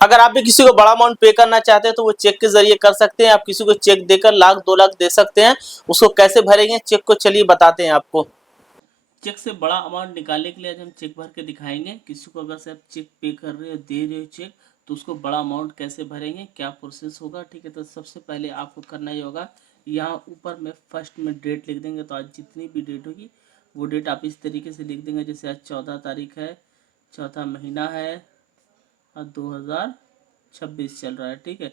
अगर आप भी किसी को बड़ा अमाउंट पे करना चाहते हैं तो वो चेक के जरिए कर सकते हैं। आप किसी को चेक देकर 1,00,000 2,00,000 दे सकते हैं। उसको कैसे भरेंगे चेक को, चलिए बताते हैं आपको। चेक से बड़ा अमाउंट निकालने के लिए आज हम चेक भर के दिखाएंगे। किसी को अगर से आप चेक पे कर रहे हो, दे रहे हो चेक, तो उसको बड़ा अमाउंट कैसे भरेंगे, क्या प्रोसेस होगा, ठीक है। तो सबसे पहले आपको करना ही होगा, यहाँ ऊपर में फर्स्ट में डेट लिख देंगे। तो आज जितनी भी डेट होगी वो डेट आप इस तरीके से लिख देंगे। जैसे आज 14 तारीख है, चौथा महीना है और 2026 चल रहा है, ठीक है।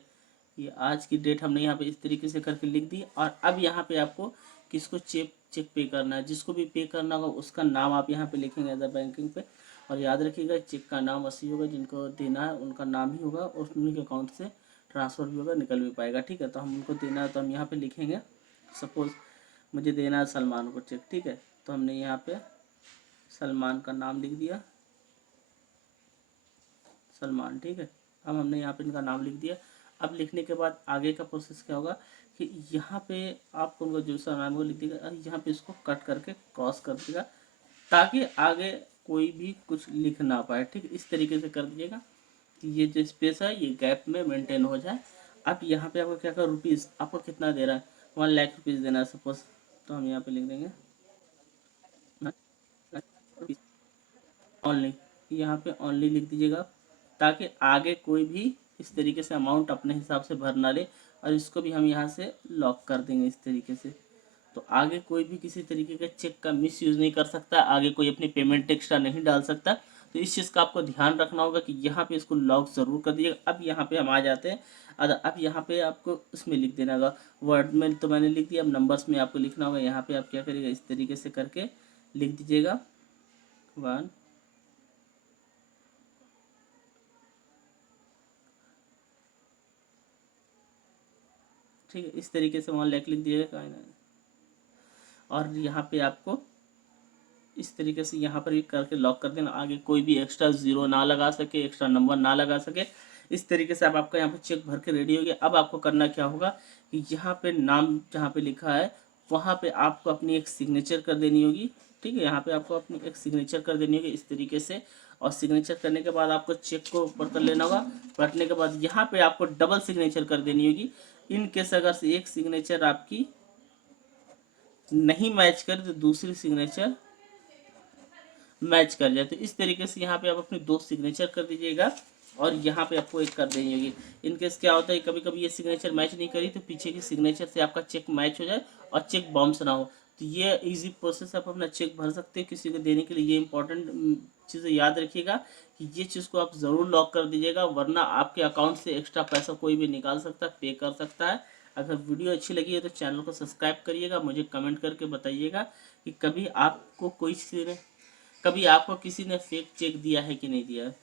ये आज की डेट हमने यहाँ पे इस तरीके से करके लिख दी। और अब यहाँ पे आपको किसको चेक पे करना है, जिसको भी पे करना होगा उसका नाम आप यहाँ पे लिखेंगे एज बैंकिंग पे। और याद रखिएगा चेक का नाम वैसे होगा, जिनको देना है उनका नाम ही होगा और उन्हीं के अकाउंट से ट्रांसफ़र भी होगा, निकल भी पाएगा, ठीक है। तो हम उनको देना है तो हम यहाँ पे लिखेंगे, सपोज मुझे देना है सलमान को चेक, ठीक है। तो हमने यहाँ पे सलमान का नाम लिख दिया, सलमान, ठीक है। अब हमने यहाँ पे इनका नाम लिख दिया। अब लिखने के बाद आगे का प्रोसेस क्या होगा कि यहाँ पे आपको उनका जो सा नाम वो लिख देगा, यहाँ पे इसको कट करके क्रॉस कर देगा ताकि आगे कोई भी कुछ लिख ना पाए, ठीक है। इस तरीके से कर दीजिएगा कि ये जो स्पेस है ये गैप में मेंटेन हो जाए। अब यहाँ पे आपको क्या कर, रुपीज़ आपको कितना दे रहा है, 1,00,000 रुपीज़ देना है सपोज। तो हम यहाँ पे लिख देंगे ऑनली, यहाँ पे ऑनली लिख दीजिएगा ताकि आगे कोई भी इस तरीके से अमाउंट अपने हिसाब से भर ना ले। और इसको भी हम यहाँ से लॉक कर देंगे इस तरीके से। तो आगे कोई भी किसी तरीके के चेक का मिस यूज़ नहीं कर सकता, आगे कोई अपनी पेमेंट एक्स्ट्रा नहीं डाल सकता। तो इस चीज़ का आपको ध्यान रखना होगा कि यहाँ पे इसको लॉक ज़रूर कर दीजिएगा। अब यहाँ पे हम आ जाते हैं। अब यहाँ पे आपको इसमें लिख देना होगा, वर्ड में तो मैंने लिख दिया, अब नंबर्स में आपको लिखना होगा। यहाँ पे आप क्या करिएगा, इस तरीके से करके लिख दीजिएगा 1, ठीक है। इस तरीके से वहाँ लिख दीजिएगा। और यहाँ पे आपको इस तरीके से यहाँ पर भी करके लॉक कर देना, आगे कोई भी एक्स्ट्रा ज़ीरो ना लगा सके, एक्स्ट्रा नंबर ना लगा सके। इस तरीके से अब आपका यहाँ पर चेक भर के रेडी हो गया। अब आपको करना क्या होगा कि यहाँ पे नाम जहाँ पे लिखा है वहाँ पे आपको अपनी एक सिग्नेचर कर देनी होगी, ठीक है। यहाँ पे आपको अपनी एक सिग्नेचर कर देनी होगी इस तरीके से। और सिग्नेचर करने के बाद आपको चेक को ऊपर कर लेना होगा। पलटने के बाद यहाँ पे आपको डबल सिग्नेचर कर देनी होगी। इन केस अगर से एक सिग्नेचर आपकी नहीं मैच करे तो दूसरी सिग्नेचर मैच कर जाए। तो इस तरीके से यहाँ पे आप अपनी 2 सिग्नेचर कर दीजिएगा और यहाँ पे आपको एक कर देनी होगी। इनकेस क्या होता है कभी कभी ये सिग्नेचर मैच नहीं करी तो पीछे की सिग्नेचर से आपका चेक मैच हो जाए और चेक बाउंस ना हो। तो ये इजी प्रोसेस आप अपना चेक भर सकते हैं किसी को देने के लिए। ये इंपॉर्टेंट चीज़ें याद रखिएगा कि ये चीज़ को आप ज़रूर लॉक कर दीजिएगा, वरना आपके अकाउंट से एक्स्ट्रा पैसा कोई भी निकाल सकता है, पे कर सकता है। अगर वीडियो अच्छी लगी है तो चैनल को सब्सक्राइब करिएगा, मुझे कमेंट करके बताइएगा कि कभी आपको किसी ने फेक चेक दिया है कि नहीं दिया है।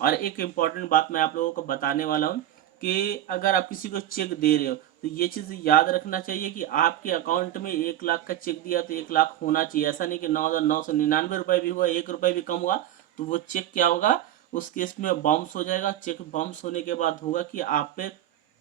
और एक इम्पॉर्टेंट बात मैं आप लोगों को बताने वाला हूँ कि अगर आप किसी को चेक दे रहे हो तो ये चीज़ याद रखना चाहिए कि आपके अकाउंट में 1,00,000 का चेक दिया तो 1,00,000 होना चाहिए। ऐसा नहीं कि 9,999 रुपये भी हुआ, 1 रुपये भी कम हुआ तो वो चेक क्या होगा, उस केस में बाउंस हो जाएगा। चेक बाउंस होने के बाद होगा कि आप पे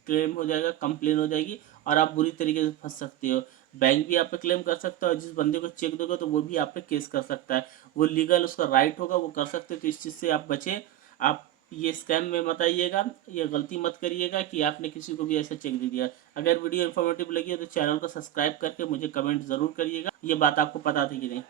क्लेम हो जाएगा, कंप्लेन हो जाएगी और आप बुरी तरीके से फंस सकते हो। बैंक भी आप पे क्लेम कर सकता है और जिस बंदे को चेक दोगे तो वो भी आप पे केस कर सकता है। वो लीगल उसका राइट होगा, वो कर सकते हो। तो इस चीज़ से आप बचें। आप ये स्कैम में मत आइएगा, ये गलती मत करिएगा कि आपने किसी को भी ऐसा चेक दे दिया। अगर वीडियो इन्फॉर्मेटिव लगी हो तो चैनल को सब्सक्राइब करके मुझे कमेंट ज़रूर करिएगा ये बात आपको पता थी कि नहीं।